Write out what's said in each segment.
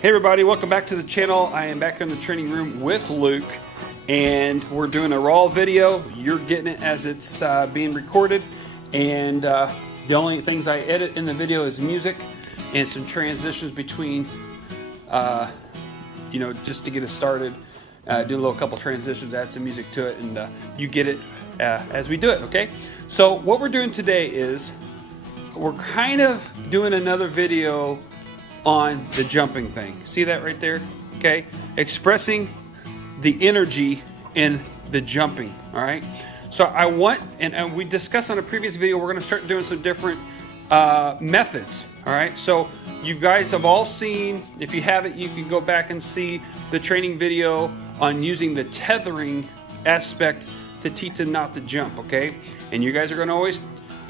Hey everybody, welcome back to the channel. I am back in the training room with Luke, and we're doing a raw video. You're getting it as it's being recorded, and the only things I edit in the video is music and some transitions between, just to get it started. Do a little couple transitions, add some music to it, and you get it as we do it, okay? So what we're doing today is we're kind of doing another video on the jumping thing. See that right there? Okay, expressing the energy in the jumping. All right, so I want, and we discussed on a previous video, we're going to start doing some different methods. All right, so you guys have all seen, if you haven't, you can go back and see the training video on using the tethering aspect to teach them not to jump. Okay, and you guys are going to always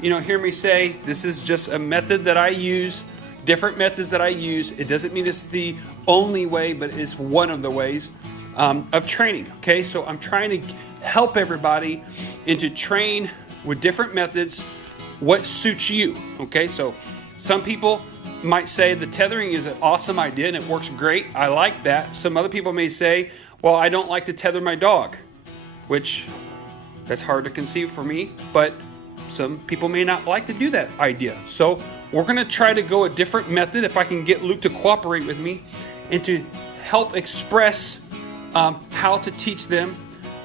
hear me say this is just a method that I use, different methods that I use. It doesn't mean it's the only way, but it's one of the ways of training. Okay, so I'm trying to help everybody and to train with different methods, what suits you. Okay, so some people might say the tethering is an awesome idea and it works great. I like that. Some other people may say, well, I don't like to tether my dog, which that's hard to conceive for me, but some people may not like to do that idea. So we're going to try to go a different method if I can get Luke to cooperate with me and to help express how to teach them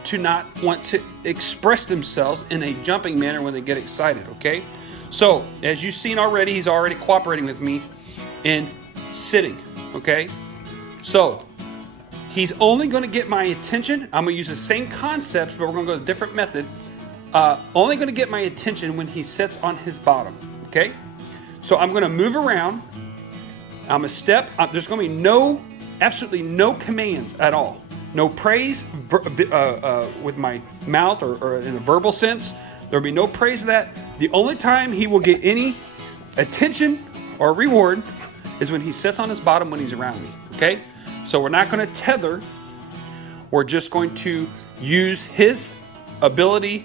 to not want to express themselves in a jumping manner when they get excited, okay? So as you've seen already, he's already cooperating with me in sitting, okay? So he's only going to get my attention. I'm going to use the same concepts, but we're going to go a different method. Only going to get my attention when he sits on his bottom, okay? So I'm going to move around. I'm going to step. There's going to be absolutely no commands at all. No praise with my mouth or in a verbal sense. There will be no praise of that. The only time he will get any attention or reward is when he sits on his bottom when he's around me, okay? So we're not going to tether. We're just going to use his ability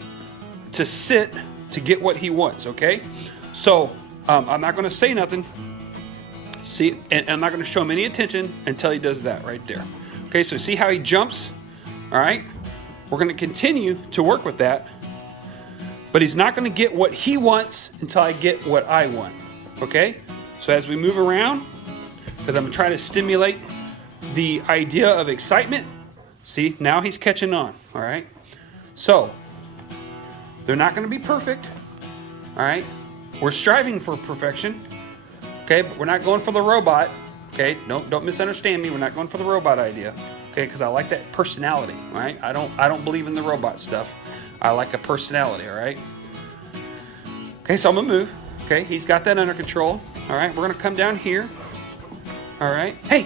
to sit to get what he wants, okay? So I'm not going to say nothing. See, and I'm not going to show him any attention until he does that right there. Okay, so see how he jumps? All right, we're going to continue to work with that, but he's not going to get what he wants until I get what I want. Okay, so as we move around, because I'm trying to stimulate the idea of excitement. See, now he's catching on. All right, so they're not going to be perfect. All right, we're striving for perfection. Okay, but we're not going for the robot. Okay, don't misunderstand me. We're not going for the robot idea. Okay, because I like that personality. All right, I don't believe in the robot stuff. I like a personality. All right. Okay, so I'm gonna move. Okay, he's got that under control. All right, we're gonna come down here. All right. Hey.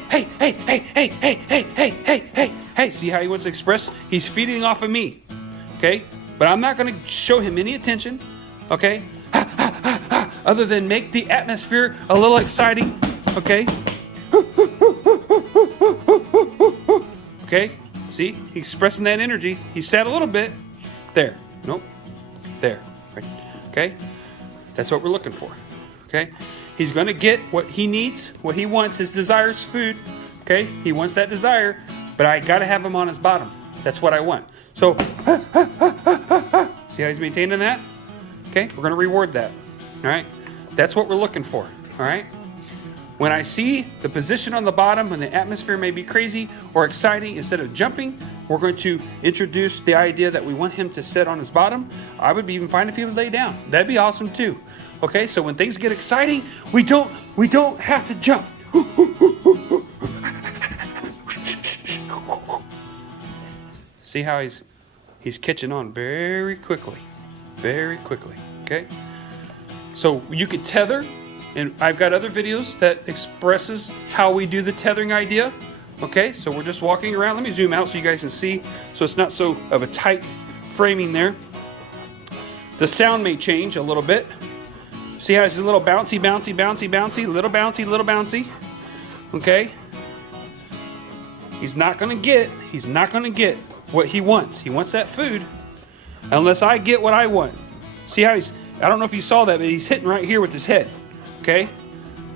See how he wants to express? He's feeding off of me. Okay, but I'm not gonna show him any attention. Okay. Other than make the atmosphere a little exciting. Okay. Okay, see, he's expressing that energy. He sat a little bit. There, nope, there, right. Okay, that's what we're looking for. Okay, he's going to get what he needs, what he wants. His desire is food. Okay, he wants that desire, but I got to have him on his bottom. That's what I want. So, see how he's maintaining that? Okay, we're going to reward that. All right, that's what we're looking for. All right. When I see the position on the bottom, when the atmosphere may be crazy or exciting, instead of jumping, we're going to introduce the idea that we want him to sit on his bottom. I would be even fine if he would lay down. That'd be awesome too. Okay, so when things get exciting, we don't have to jump. See how he's catching on very quickly. Very quickly. Okay? So you could tether. And I've got other videos that expresses how we do the tethering idea. Okay, so we're just walking around. Let me zoom out so you guys can see. So it's not so of a tight framing there. The sound may change a little bit. See how it's a little bouncy, little bouncy. Okay. He's not gonna get what he wants. He wants that food unless I get what I want. See how I don't know if you saw that, but he's hitting right here with his head. Okay,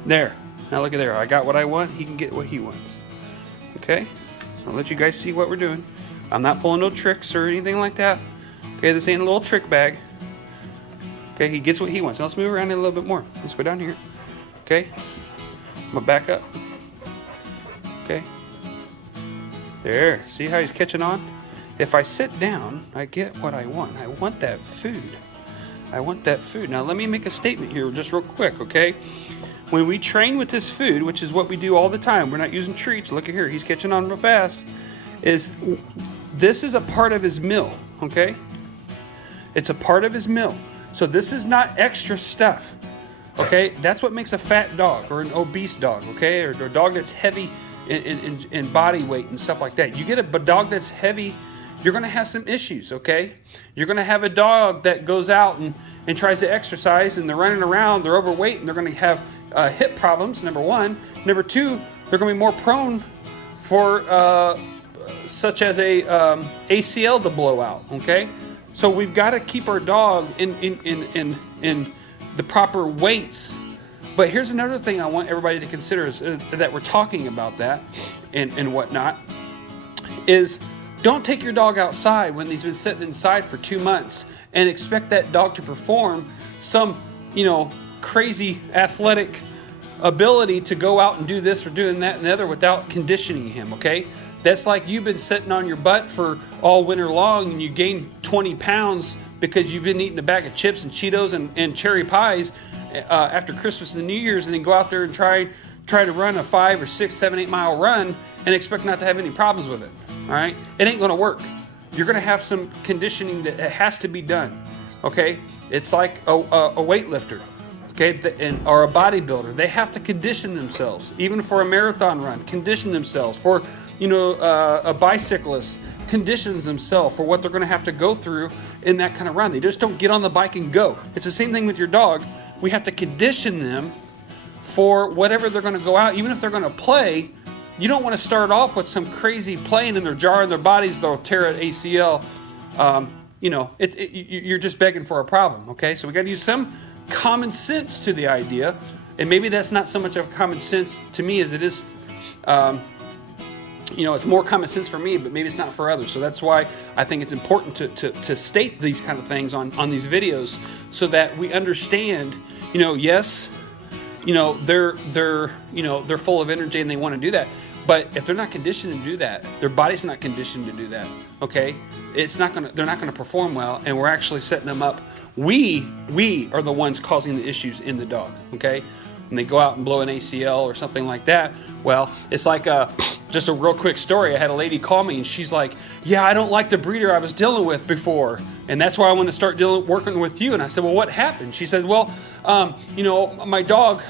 there. Now look at there. I got what I want. He can get what he wants. Okay? I'll let you guys see what we're doing. I'm not pulling no tricks or anything like that. Okay, this ain't a little trick bag. Okay, he gets what he wants. Now let's move around a little bit more. Let's go down here. Okay? I'm gonna back up. Okay? There. See how he's catching on? If I sit down, I get what I want. I want that food. I want that food. Now let me make a statement here just real quick, okay? When we train with this food, which is what we do all the time, we're not using treats. Look at here, he's catching on real fast. This is a part of his meal, okay? It's a part of his meal. So this is not extra stuff, okay? That's what makes a fat dog or an obese dog, okay? Or a dog that's heavy in body weight and stuff like that. You get a dog that's heavy, you're going to have some issues, okay? You're going to have a dog that goes out and tries to exercise, and they're running around, they're overweight, and they're going to have hip problems, number one. Number two, they're going to be more prone for such as a ACL to blow out, okay? So we've got to keep our dog in the proper weights. But here's another thing I want everybody to consider is that we're talking about that and whatnot, is don't take your dog outside when he's been sitting inside for 2 months and expect that dog to perform some, crazy athletic ability to go out and do this or doing that and the other without conditioning him, okay? That's like you've been sitting on your butt for all winter long and you gain 20 pounds because you've been eating a bag of chips and Cheetos and cherry pies after Christmas and New Year's, and then go out there and try to run a 5 or 6, 7, 8 mile run and expect not to have any problems with it, all right? It ain't going to work. You're going to have some conditioning that has to be done, okay? It's like a weightlifter, okay, or a bodybuilder. They have to condition themselves, even for a marathon run, condition themselves. For, a bicyclist conditions themselves for what they're going to have to go through in that kind of run. They just don't get on the bike and go. It's the same thing with your dog. We have to condition them for whatever they're going to go out. Even if they're going to play, you don't want to start off with some crazy playing in their jar in their bodies. They'll tear an ACL. You're just begging for a problem, okay? So we got to use some common sense to the idea, and maybe that's not so much of common sense to me as it is, it's more common sense for me, but maybe it's not for others. So that's why I think it's important to state these kind of things on these videos so that we understand, yes, they're full of energy and they want to do that. But if they're not conditioned to do that, their body's not conditioned to do that, okay? They're not gonna perform well, and we're actually setting them up. We are the ones causing the issues in the dog, okay? When they go out and blow an ACL or something like that, well, it's like just a real quick story. I had a lady call me and she's like, yeah, I don't like the breeder I was dealing with before, and that's why I want to start working with you. And I said, well, what happened? She said, well, my dog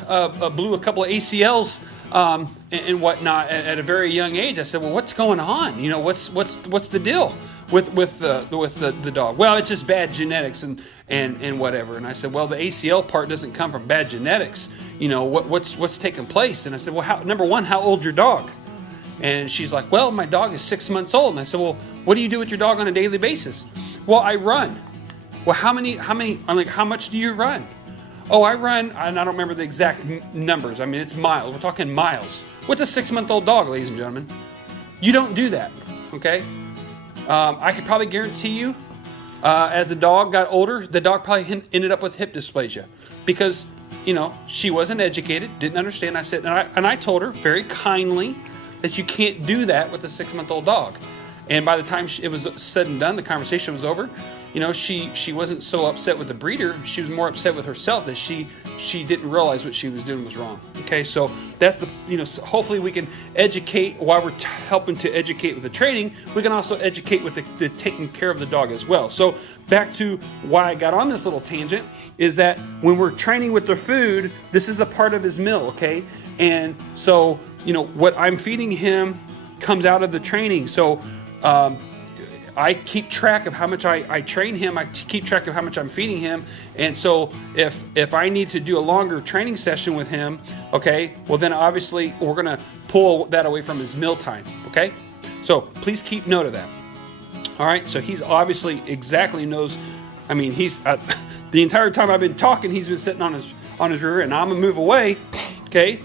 blew a couple of ACLs and whatnot at a very young age. I said, well, what's going on? What's the deal with the dog? Well, it's just bad genetics and whatever. And I said, well, the ACL part doesn't come from bad genetics. What's taking place? And I said, well, number one, how old's your dog? And she's like, well, my dog is 6 months old. And I said, well, what do you do with your dog on a daily basis? Well, I run. Well, how much do you run? Oh, I run, and I don't remember the exact numbers. I mean, it's miles. We're talking miles. With a 6-month-old dog, ladies and gentlemen. You don't do that, okay? I could probably guarantee you, as the dog got older, the dog probably ended up with hip dysplasia because, she wasn't educated, didn't understand. I said, and I told her very kindly that you can't do that with a 6-month-old dog. And by the time it was said and done, the conversation was over. She wasn't so upset with the breeder. She was more upset with herself that she didn't realize what she was doing was wrong. Okay, so that's hopefully we can educate while we're helping to educate with the training. We can also educate with the taking care of the dog as well. So back to why I got on this little tangent is that when we're training with the food, this is a part of his meal, okay? And so, what I'm feeding him comes out of the training. So, I keep track of how much I train him. I keep track of how much I'm feeding him. And so if I need to do a longer training session with him, okay, well then obviously we're going to pull that away from his meal time, okay? So please keep note of that. All right, so he's obviously exactly knows. I mean, he's the entire time I've been talking, he's been sitting on his rear end. Now I'm going to move away, okay?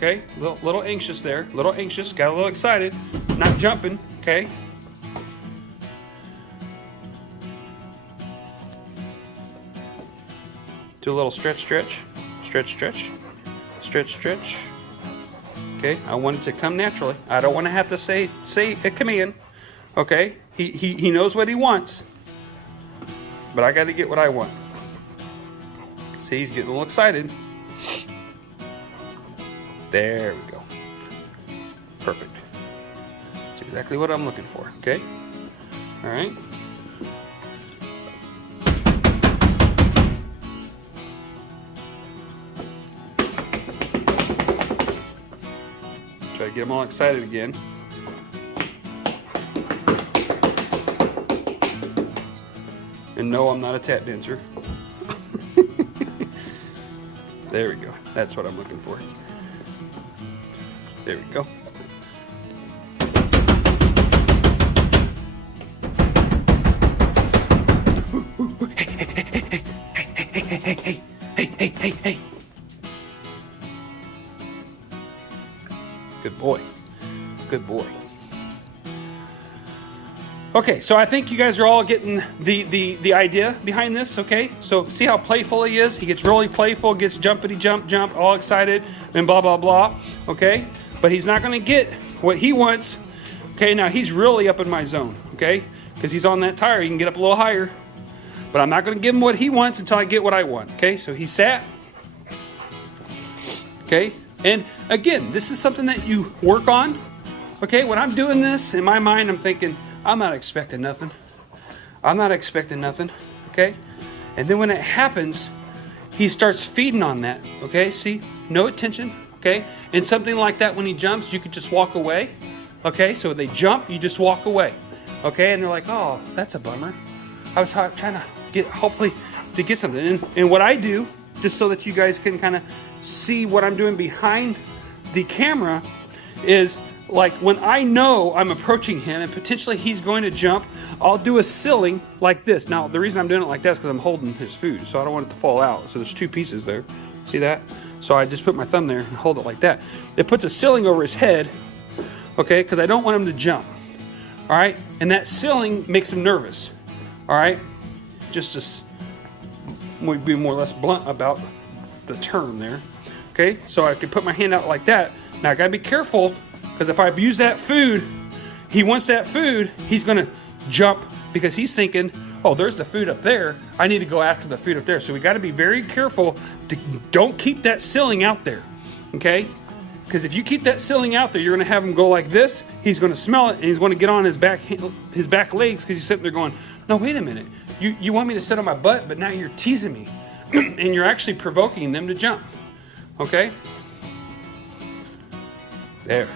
okay? Little anxious there, little anxious, got a little excited, not jumping, okay? Do a little stretch, stretch, stretch, stretch, stretch, stretch. Okay, I want it to come naturally. I don't want to have to say a command. Okay, he knows what he wants, but I got to get what I want. See, he's getting a little excited. There we go. Perfect. That's exactly what I'm looking for. Okay. All right. Try to get them all excited again. And no, I'm not a tap dancer. There we go. That's what I'm looking for. There we go. Hey. Good boy. Good boy. Okay, so I think you guys are all getting the idea behind this, okay? So see how playful he is? He gets really playful, gets jumpity jump, all excited, and blah, blah, blah, okay? But he's not going to get what he wants. Okay, now he's really up in my zone, okay? Because he's on that tire, he can get up a little higher. But I'm not going to give him what he wants until I get what I want, okay? So he sat. Okay, and again, this is something that you work on. Okay, when I'm doing this, in my mind, I'm thinking, I'm not expecting nothing. I'm not expecting nothing, okay? And then when it happens, he starts feeding on that, okay? See, no attention, okay? And something like that, when he jumps, you could just walk away, okay? So when they jump, you just walk away, okay? And they're like, oh, that's a bummer. I was trying to get, hopefully, to get something. And what I do, just so that you guys can kind of see what I'm doing behind the camera, is like when I know I'm approaching him and potentially he's going to jump, I'll do a ceiling like this. Now, the reason I'm doing it like that is because I'm holding his food, so I don't want it to fall out. So there's two pieces there. See that? So I just put my thumb there and hold it like that. It puts a ceiling over his head, okay, because I don't want him to jump. All right? And that ceiling makes him nervous. All right? Just to be more or less blunt about the term there. Okay? So I can put my hand out like that. Now, I got to be careful, because if I abuse that food, he wants that food, he's going to jump because he's thinking, oh, there's the food up there. I need to go after the food up there. So we got to be very careful to don't keep that ceiling out there, okay? Because if you keep that ceiling out there, you're going to have him go like this. He's going to smell it, and he's going to get on his back legs because he's sitting there going, no, wait a minute. You want me to sit on my butt, but now you're teasing me. And you're actually provoking them to jump, okay? There.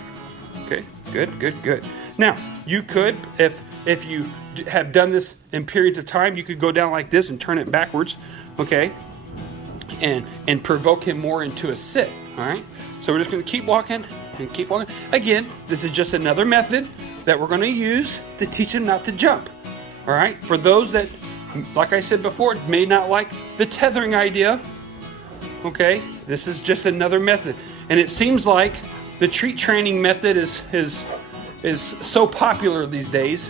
Okay, good. Now, you could, if you have done this in periods of time, you could go down like this and turn it backwards, okay? And provoke him more into a sit, all right? So we're just going to keep walking and keep walking. Again, this is just another method that we're going to use to teach him not to jump, all right? For those that, like I said before, may not like the tethering idea, okay? This is just another method. And it seems like the treat training method is so popular these days,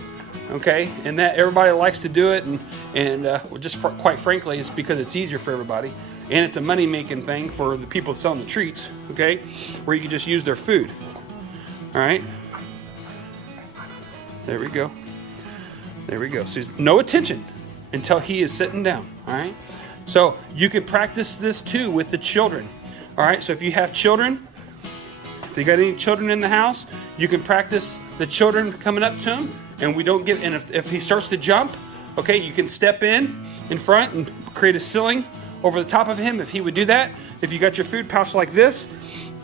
okay? And that everybody likes to do it, and just quite frankly, it's because it's easier for everybody, and it's a money-making thing for the people selling the treats, okay? Where you can just use their food. All right, there we go. There we go. So no attention until he is sitting down. All right. So you can practice this too with the children. All right. So if you have children. If you got any children in the house, you can practice the children coming up to him, and we don't get. And if he starts to jump, okay, you can step in front and create a ceiling over the top of him. If he would do that, if you got your food pouch like this,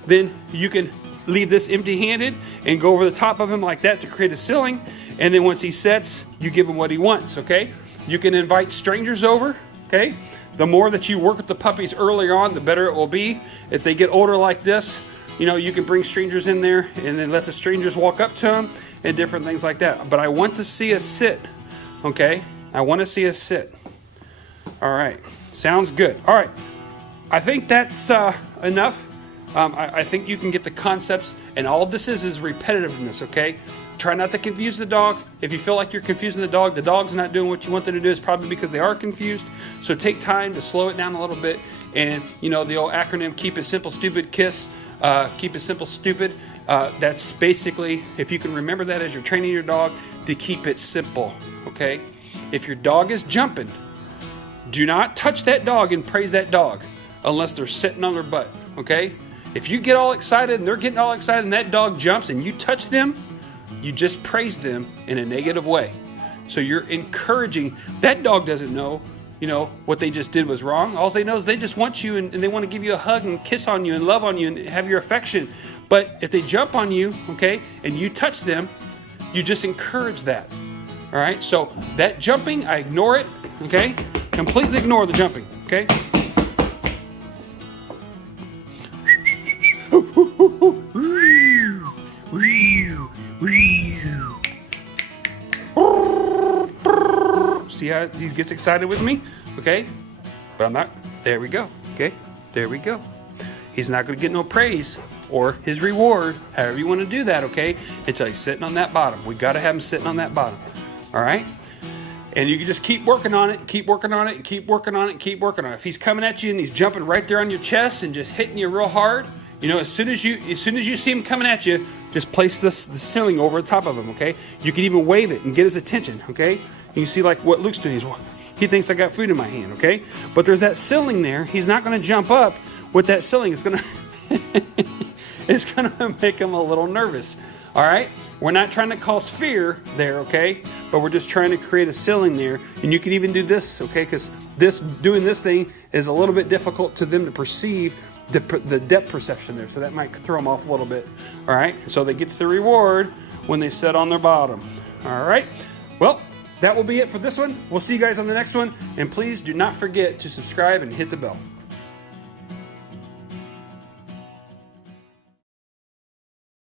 then you can leave this empty-handed and go over the top of him like that to create a ceiling. And then once he sets, you give him what he wants. Okay, you can invite strangers over. Okay, the more that you work with the puppies earlier on, the better it will be. If they get older like this, you know, you can bring strangers in there and then let the strangers walk up to them and different things like that. But I want to see us sit, okay? I want to see us sit. All right, sounds good. All right, I think that's enough I think you can get the concepts, and all this is repetitiveness, okay? Try not to confuse the dog. If you feel like you're confusing the dog's not doing what you want them to do. It's probably because they are confused. So take time to slow it down a little bit. And, you know, the old acronym, keep it simple, stupid, KISS. Keep it simple, stupid. That's basically, if you can remember that as you're training your dog, to keep it simple, okay? If your dog is jumping, do not touch that dog and praise that dog unless they're sitting on their butt, okay? If you get all excited and they're getting all excited and that dog jumps and you touch them, you just praise them in a negative way. So you're encouraging. That dog doesn't know, you know, what they just did was wrong. All they know is they just want you and they want to give you a hug and kiss on you and love on you and have your affection. But if they jump on you, okay, and you touch them, you just encourage that. All right, so that jumping, I ignore it, okay? Completely ignore the jumping, okay? See how he gets excited with me? Okay? But I'm not. There we go. Okay? There we go. He's not going to get no praise or his reward, however you want to do that, okay? Until he's sitting on that bottom. We got to have him sitting on that bottom. All right? And you can just keep working on it, keep working on it, and keep working on it, and keep working on it. If he's coming at you and he's jumping right there on your chest and just hitting you real hard, you know, as soon as you see him coming at you, just place the ceiling over the top of him, okay? You can even wave it and get his attention, okay? You see like what Luke's doing. He thinks I got food in my hand, okay? But there's that ceiling there. He's not going to jump up with that ceiling. It's going to make him a little nervous, all right? We're not trying to cause fear there, okay? But we're just trying to create a ceiling there. And you can even do this, okay? Because doing this thing is a little bit difficult to them to perceive the depth perception there. So that might throw them off a little bit, all right? So that gets the reward when they sit on their bottom, all right? Well, that will be it for this one. We'll see you guys on the next one. And please do not forget to subscribe and hit the bell.